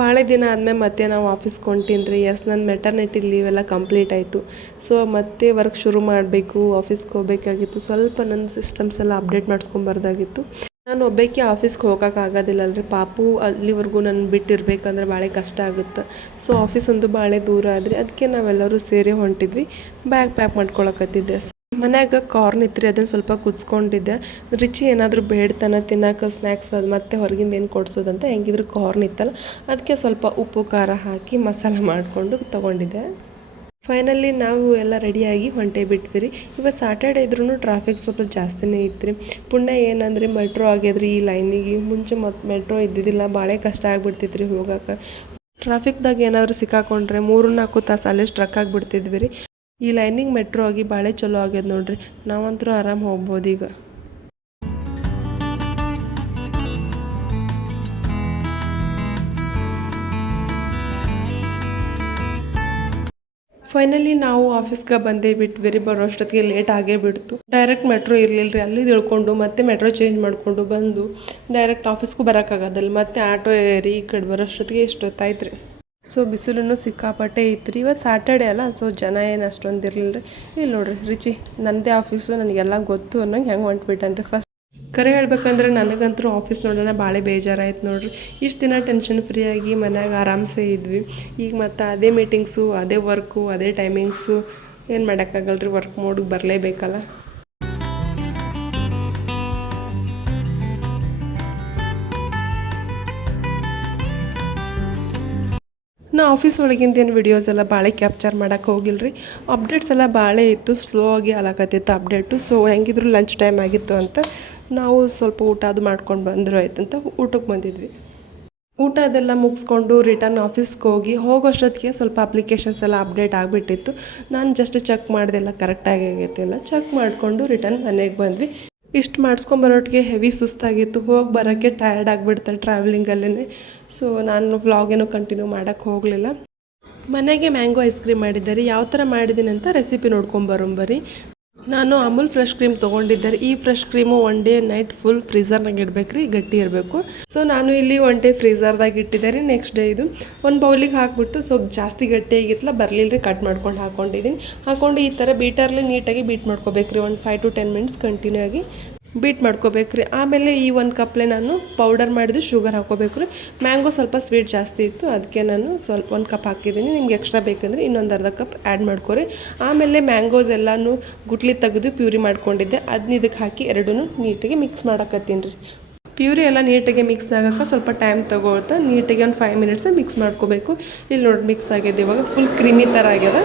ಭಾಳ ದಿನ ಆದಮೇಲೆ ಮತ್ತೆ ನಾವು ಆಫೀಸ್ಗೆ ಹೊಂಟೀನಿ ರೀ. ನನ್ನ ಮೆಟರ್ನಿಟಿ ಲೀವ್ ಎಲ್ಲ ಕಂಪ್ಲೀಟ್ ಆಯಿತು. ಸೊ ಮತ್ತೆ ವರ್ಕ್ ಶುರು ಮಾಡಬೇಕು, ಆಫೀಸ್ಗೆ ಹೋಗಬೇಕಾಗಿತ್ತು. ಸ್ವಲ್ಪ ನನ್ನ ಸಿಸ್ಟಮ್ಸ್ ಎಲ್ಲ ಅಪ್ಡೇಟ್ ಮಾಡಿಸ್ಕೊಂಬರ್ದಾಗಿತ್ತು. ನಾನು ಒಬ್ಬಾಕಿ ಆಫೀಸ್ಗೆ ಹೋಗೋಕ್ಕಾಗೋದಿಲ್ಲಲ್ರಿ. ಪಾಪು ಅಲ್ಲಿವರೆಗೂ ನನ್ನ ಬಿಟ್ಟಿರ್ಬೇಕಂದ್ರೆ ಭಾಳ ಕಷ್ಟ ಆಗುತ್ತೆ. ಸೊ ಆಫೀಸ್ ಒಂದು ಭಾಳ ದೂರ ಆದ್ರಿ. ಅದಕ್ಕೆ ನಾವೆಲ್ಲರೂ ಸೇರಿ ಹೊಂಟಿದ್ವಿ. Bag pack ಮಾಡ್ಕೊಳಕತ್ತಿದ್ದೆ. ಮನ್ಯಾಗ ಕಾರ್ನ್ ಇತ್ತು, ಅದನ್ನು ಸ್ವಲ್ಪ ಕುದಿಸ್ಕೊಂಡಿದ್ದೆ. ರಿಚಿ ಏನಾದರೂ ಬೇಡ್ತಾನೆ ತಿನ್ನೋಕೆ ಸ್ನ್ಯಾಕ್ಸ್, ಅದು ಮತ್ತೆ ಹೊರಗಿಂದ ಏನು ಕೊಡ್ಸೋದಂತ. ಹೆಂಗಿದ್ರು ಕಾರ್ನ್ ಇತ್ತಲ್ಲ, ಅದಕ್ಕೆ ಸ್ವಲ್ಪ ಉಪ್ಪು ಖಾರ ಹಾಕಿ ಮಸಾಲೆ ಮಾಡಿಕೊಂಡು ತೊಗೊಂಡಿದ್ದೆ. ಫೈನಲಿ ನಾವು ಎಲ್ಲ ರೆಡಿಯಾಗಿ ಹೊಂಟೆ ಬಿಟ್ವಿ ರೀ. ಇವತ್ತು ಸಾಟರ್ಡೆ ಇದ್ರೂ ಟ್ರಾಫಿಕ್ ಸ್ವಲ್ಪ ಜಾಸ್ತಿನೇ ಇತ್ತು ರೀ. ಪುಣ್ಯ ಏನಂದ್ರೆ ಮೆಟ್ರೋ ಆಗ್ಯದ್ರಿ ಈ ಲೈನಿಗೆ. ಮುಂಚೆ ಮತ್ತು ಮೆಟ್ರೋ ಇದ್ದಿದ್ದಿಲ್ಲ, ಭಾಳ ಕಷ್ಟ ಆಗ್ಬಿಡ್ತಿತ್ತು ರೀ ಹೋಗೋಕೆ. ಟ್ರಾಫಿಕ್ದಾಗ ಏನಾದರೂ ಸಿಕ್ಕಾಕೊಂಡ್ರೆ 3-4 ತಾಸು ಅಲ್ಲೇ ಸ್ಟ್ರಕ್ ಆಗಿಬಿಡ್ತಿದ್ವಿ ರೀ. ಈ ಲೈನಿಗೆ ಮೆಟ್ರೋ ಆಗಿ ಭಾಳ ಚಲೋ ಆಗ್ಯದ ನೋಡ್ರಿ. ನಾವಂತರೂ ಆರಾಮ್ ಹೋಗ್ಬೋದು ಈಗ. ಫೈನಲಿ ನಾವು ಆಫೀಸ್ಗೆ ಬಂದೇ ಬಿಟ್ವಿ ರೀ. ಬರೋ ಅಷ್ಟೊತ್ತಿಗೆ ಲೇಟ್ ಆಗೇ ಬಿಡ್ತು. ಡೈರೆಕ್ಟ್ ಮೆಟ್ರೋ ಇರಲಿಲ್ಲ ರೀ. ಅಲ್ಲಿ ಇಳ್ಕೊಂಡು ಮತ್ತೆ ಮೆಟ್ರೋ ಚೇಂಜ್ ಮಾಡಿಕೊಂಡು ಬಂದು ಡೈರೆಕ್ಟ್ ಆಫೀಸ್ಗೂ ಬರೋಕ್ಕಾಗೋದಲ್ಲ. ಮತ್ತೆ ಆಟೋ ಏರಿ ಈ ಕಡೆ ಬರೋ ಅಷ್ಟೊತ್ತಿಗೆ ಇಷ್ಟೊತ್ತಾಯ್ತು ರೀ. ಸೊ ಬಿಸಿಲೂ ಸಿಕ್ಕಾಪಟ್ಟೆ ಇತ್ತು ರೀ. ಇವತ್ತು ಸಾಟರ್ಡೆ ಅಲ್ಲ, ಸೊ ಜನ ಏನು ಅಷ್ಟೊಂದು ಇರಲಿಲ್ಲ ರೀ. ಇಲ್ಲಿ ನೋಡಿರಿ ರಿಚಿ, ನನ್ನದೇ ಆಫೀಸು, ನನಗೆಲ್ಲ ಗೊತ್ತು ಅನ್ನೋಂಗೆ ಹೆಂಗೆ ಹೊಂಟ್ಬಿಟ್ಟನ್ರಿ. ಫಸ್ಟ್ ಕರೆ ಹೇಳ್ಬೇಕಂದ್ರೆ ನನಗಂತೂ ಆಫೀಸ್ ನೋಡೋಣ ಭಾಳ ಬೇಜಾರಾಯ್ತು ನೋಡ್ರಿ. ಇಷ್ಟು ದಿನ ಟೆನ್ಷನ್ ಫ್ರೀಯಾಗಿ ಮನ್ಯಾಗ ಆರಾಮ್ಸೆ ಇದ್ವಿ. ಈಗ ಮತ್ತು ಅದೇ ಮೀಟಿಂಗ್ಸು, ಅದೇ ವರ್ಕು, ಅದೇ ಟೈಮಿಂಗ್ಸು, ಏನು ಮಾಡೋಕ್ಕಾಗಲ್ರಿ. ವರ್ಕ್ ಮೋಡಿಗೆ ಬರಲೇಬೇಕಲ್ಲ. ನಾ ಆಫೀಸ್ ಒಳಗಿಂದ ಏನು ವಿಡಿಯೋಸ್ ಎಲ್ಲ ಭಾಳ ಕ್ಯಾಪ್ಚರ್ ಮಾಡೋಕ್ಕೆ ಹೋಗಿಲ್ಲ ರೀ. ಅಪ್ಡೇಟ್ಸ್ ಎಲ್ಲ ಭಾಳ ಇತ್ತು, ಸ್ಲೋ ಆಗಿ ಆಲಾಕತ್ತಿತ್ತು ಅಪ್ಡೇಟು. ಸೊ ಹೆಂಗಿದ್ರು ಲಂಚ್ ಟೈಮ್ ಆಗಿತ್ತು ಅಂತ ನಾವು ಸ್ವಲ್ಪ ಊಟ ಅದು ಮಾಡ್ಕೊಂಡು ಬಂದರೂ ಆಯ್ತಂತ ಊಟಕ್ಕೆ ಬಂದಿದ್ವಿ. ಊಟ ಅದೆಲ್ಲ ಮುಗಿಸ್ಕೊಂಡು ರಿಟರ್ನ್ ಆಫೀಸ್ಗೆ ಹೋಗೋಷ್ಟೊತ್ತಿಗೆ ಸ್ವಲ್ಪ ಅಪ್ಲಿಕೇಶನ್ಸ್ ಎಲ್ಲ ಅಪ್ಡೇಟ್ ಆಗಿಬಿಟ್ಟಿತ್ತು. ನಾನು ಜಸ್ಟ್ ಚೆಕ್ ಮಾಡಿದೆಲ್ಲ ಕರೆಕ್ಟಾಗಿ ಆಗೈತೆಲ್ಲ ಚೆಕ್ ಮಾಡಿಕೊಂಡು ರಿಟರ್ನ್ ಮನೆಗೆ ಬಂದ್ವಿ. ಇಷ್ಟು ಮಾಡಿಸ್ಕೊಂಬರೋಟ್ಟಿಗೆ ಹೆವಿ ಸುಸ್ತಾಗಿತ್ತು. ಹೋಗಿ ಬರೋಕ್ಕೆ ಟಯರ್ಡ್ ಆಗಿಬಿಡ್ತಾರೆ ಟ್ರಾವೆಲಿಂಗಲ್ಲೇ. ಸೊ ನಾನು ವ್ಲಾಗೇನು ಕಂಟಿನ್ಯೂ ಮಾಡೋಕ್ಕೆ ಹೋಗಲಿಲ್ಲ. ಮನೆಗೆ ಮ್ಯಾಂಗೋ ಐಸ್ ಕ್ರೀಮ್ ಮಾಡಿದ್ದಾರೆ. ಯಾವ ಥರ ಮಾಡಿದ್ದೀನಿ ಅಂತ ರೆಸಿಪಿ ನೋಡ್ಕೊಂಬರೋಂಬರಿ. ನಾನು ಅಮೂಲ್ ಫ್ರೆಶ್ ಕ್ರೀಮ್ ತೊಗೊಂಡಿದ್ದೆ. ಈ fresh cream 1 day night full ಫ್ರೀಝರ್ನಾಗ ಇಡಬೇಕು ರೀ, ಗಟ್ಟಿ ಇರಬೇಕು. ಸೊ ನಾನು ಇಲ್ಲಿ 1 ಡೇ ಫ್ರೀಝರ್ದಾಗ ಇಟ್ಟಿದ್ದೆ ರೀ. ನೆಕ್ಸ್ಟ್ ಡೇ ಇದು ಒಂದು ಬೌಲಿಗೆ ಹಾಕಿಬಿಟ್ಟು ಸ್ವಲ್ಪ ಜಾಸ್ತಿ ಗಟ್ಟಿಯಾಗಿತ್ತಲ್ಲ, ಬರಲಿಲ್ಲ ರೀ, ಕಟ್ ಮಾಡ್ಕೊಂಡು ಹಾಕ್ಕೊಂಡಿದ್ದೀನಿ. ಹಾಕ್ಕೊಂಡು ಈ ಥರ ಬೀಟರ್ಲಿ ನೀಟಾಗಿ ಬೀಟ್ ಮಾಡ್ಕೋಬೇಕು ರೀ. ಒಂದು 5 to 10 minutes ಕಂಟಿನ್ಯೂ ಆಗಿ ಬೀಟ್ ಮಾಡ್ಕೋಬೇಕು ರೀ. ಆಮೇಲೆ ಈ 1 ಕಪ್ಲೆ ನಾನು ಪೌಡರ್ ಮಾಡಿದ್ದು ಶುಗರ್ ಹಾಕೋಬೇಕು ರೀ. ಮ್ಯಾಂಗೋ ಸ್ವಲ್ಪ ಸ್ವೀಟ್ ಜಾಸ್ತಿ ಇತ್ತು, ಅದಕ್ಕೆ ನಾನು ಸ್ವಲ್ಪ 1 ಕಪ್ ಹಾಕಿದ್ದೀನಿ. ನಿಮ್ಗೆ ಎಕ್ಸ್ಟ್ರಾ ಬೇಕಂದ್ರೆ ಇನ್ನೊಂದು ಅರ್ಧ ಕಪ್ ಆ್ಯಡ್ ಮಾಡ್ಕೊರಿ. ಆಮೇಲೆ ಮ್ಯಾಂಗೋದೆಲ್ಲನೂ ಗುಟ್ಲಿ ತೆಗೆದು ಪ್ಯೂರಿ ಮಾಡ್ಕೊಂಡಿದ್ದೆ, ಅದನ್ನ ಇದಕ್ಕೆ ಹಾಕಿ ಎರಡೂ ನೀಟಾಗಿ ಮಿಕ್ಸ್ ಮಾಡಕತ್ತೀನಿ ರೀ. ಪ್ಯೂರಿ ಎಲ್ಲ ನೀಟಾಗಿ ಮಿಕ್ಸ್ ಆಗೋಕ್ಕೆ ಸ್ವಲ್ಪ ಟೈಮ್ ತೊಗೊಳ್ತಾ ನೀಟಾಗಿ ಒಂದು 5 minutes ಮಿಕ್ಸ್ ಮಾಡ್ಕೋಬೇಕು. ಇಲ್ಲಿ ನೋಡಿ ಮಿಕ್ಸ್ ಆಗಿದೆ, ಇವಾಗ ಫುಲ್ ಕ್ರೀಮಿ ಥರ ಆಗ್ಯದ.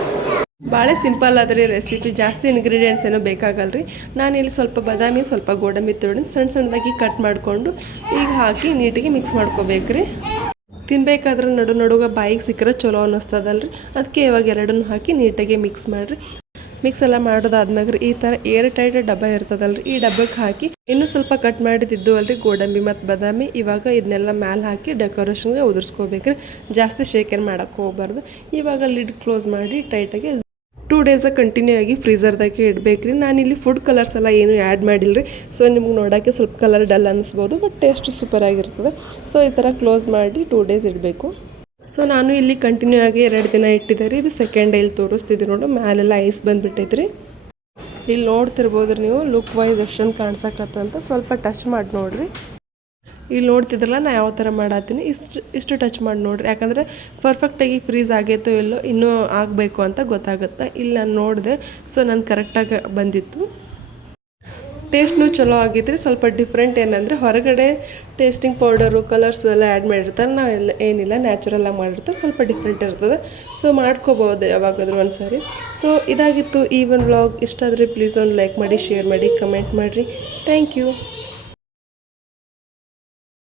ಭಾಳ ಸಿಂಪಲ್ ಅದ್ರಿ ರೆಸಿಪಿ, ಜಾಸ್ತಿ ಇಂಗ್ರೀಡಿಯೆಂಟ್ಸ್ ಏನೂ ಬೇಕಾಗಲ್ಲ ರೀ. ನಾನಿಲ್ಲಿ ಸ್ವಲ್ಪ ಬಾದಾಮಿ, ಸ್ವಲ್ಪ ಗೋಡಂಬಿ ತೊಗೊಂಡು ಸಣ್ಣದಾಗಿ ಕಟ್ ಮಾಡಿಕೊಂಡು ಈಗ ಹಾಕಿ ನೀಟಾಗಿ ಮಿಕ್ಸ್ ಮಾಡ್ಕೋಬೇಕು ರೀ. ತಿನ್ಬೇಕಾದ್ರೆ ನಡುವೆ ಬಾಯಿಗೆ ಸಿಕ್ಕರೆ ಚಲೋ ಅನ್ನಿಸ್ತದಲ್ರಿ. ಅದಕ್ಕೆ ಇವಾಗ ಎರಡನ್ನೂ ಹಾಕಿ ನೀಟಾಗಿ ಮಿಕ್ಸ್ ಮಾಡಿರಿ. ಮಿಕ್ಸ್ ಎಲ್ಲ ಮಾಡೋದಾದ್ಮ್ಯಾಗ ಈ ಥರ ಏರ್ ಟೈಟ್ ಡಬ್ಬ ಇರ್ತದಲ್ರಿ, ಈ ಡಬ್ಬಕ್ಕೆ ಹಾಕಿ ಇನ್ನೂ ಸ್ವಲ್ಪ ಕಟ್ ಮಾಡಿದ್ದು ಅಲ್ರಿ ಗೋಡಂಬಿ ಮತ್ತು ಬಾದಾಮಿ. ಇವಾಗ ಇದನ್ನೆಲ್ಲ ಮ್ಯಾಲೆ ಹಾಕಿ ಡೆಕೋರೇಷನ್ಗೆ ಉದುರಿಸ್ಕೋಬೇಕ್ರಿ. ಜಾಸ್ತಿ ಶೇಕೇನ್ ಮಾಡೋಕ್ಕೆ ಹೋಗ್ಬಾರ್ದು. ಇವಾಗ ಲಿಡ್ ಕ್ಲೋಸ್ ಮಾಡಿ ಟೈಟಾಗಿ 2 days ಕಂಟಿನ್ಯೂ ಆಗಿ ಫ್ರೀಝರ್ದಾಗೆ ಇಡಬೇಕ್ರಿ. ನಾನಿಲ್ಲಿ ಫುಡ್ ಕಲರ್ಸ್ ಎಲ್ಲ ಏನು ಆ್ಯಡ್ ಮಾಡಿಲ್ಲ ರೀ. ಸೊ ನಿಮ್ಗೆ ನೋಡೋಕ್ಕೆ ಸ್ವಲ್ಪ ಕಲರ್ ಡಲ್ ಅನ್ನಿಸ್ಬೋದು, ಬಟ್ ಟೇಸ್ಟ್ ಸೂಪರಾಗಿರ್ತದೆ. ಸೊ ಈ ಥರ ಕ್ಲೋಸ್ ಮಾಡಿ 2 days ಇಡಬೇಕು. ಸೊ ನಾನು ಇಲ್ಲಿ ಕಂಟಿನ್ಯೂ ಆಗಿ 2 ದಿನ ಇಟ್ಟಿದ್ದೆ ರೀ. ಇದು ಸೆಕೆಂಡ್ ಡೇ ಇಲ್ಲಿ ತೋರಿಸ್ತಿದ್ದೆ ನೋಡು, ಮ್ಯಾಲೆಲ್ಲ ಐಸ್ ಬಂದುಬಿಟ್ಟೈತ್ರಿ. ಇಲ್ಲಿ ನೋಡ್ತಿರ್ಬೋದು ರೀ ನೀವು, ಲುಕ್ ವೈಸ್ ಎಷ್ಟೊಂದು ಕಾಣ್ಸಕತ್ತಂತ. ಸ್ವಲ್ಪ ಟಚ್ ಮಾಡಿ ನೋಡಿರಿ. ಇಲ್ಲಿ ನೋಡ್ತಿದ್ರಲ್ಲ ನಾ ಯಾವ ಥರ ಮಾಡತ್ತೀನಿ, ಇಷ್ಟು ಟಚ್ ಮಾಡಿ ನೋಡಿರಿ. ಯಾಕಂದರೆ ಪರ್ಫೆಕ್ಟಾಗಿ ಫ್ರೀಸ್ ಆಗೈತೋ ಇಲ್ಲೋ ಇನ್ನೂ ಆಗಬೇಕು ಅಂತ ಗೊತ್ತಾಗುತ್ತೆ. ಇಲ್ಲಿ ನಾನು ನೋಡಿದೆ, ಸೊ ನಾನು ಕರೆಕ್ಟಾಗಿ ಬಂದಿತ್ತು. ಟೇಸ್ಟ್ನೂ ಚಲೋ ಆಗಿತ್ತು ರೀ. ಸ್ವಲ್ಪ ಡಿಫ್ರೆಂಟ್ ಏನಂದರೆ ಹೊರಗಡೆ ಟೇಸ್ಟಿಂಗ್ ಪೌಡರು ಕಲರ್ಸು ಎಲ್ಲ ಆ್ಯಡ್ ಮಾಡಿರ್ತಾರೆ, ನಾವೆಲ್ಲ ಏನಿಲ್ಲ ನ್ಯಾಚುರಲಾಗಿ ಮಾಡಿರ್ತಾರೆ, ಸ್ವಲ್ಪ ಡಿಫ್ರೆಂಟ್ ಇರ್ತದೆ. ಸೊ ಮಾಡ್ಕೋಬೋದು ಯಾವಾಗಾದ್ರೂ ಒಂದು ಸಾರಿ. ಸೊ ಇದಾಗಿತ್ತು ಈ ಒಂದು ವ್ಲಾಗ್. ಇಷ್ಟ ಆದರೆ ಪ್ಲೀಸ್ ಒಂದು ಲೈಕ್ ಮಾಡಿ, ಶೇರ್ ಮಾಡಿ, ಕಮೆಂಟ್ ಮಾಡಿರಿ. Thank you.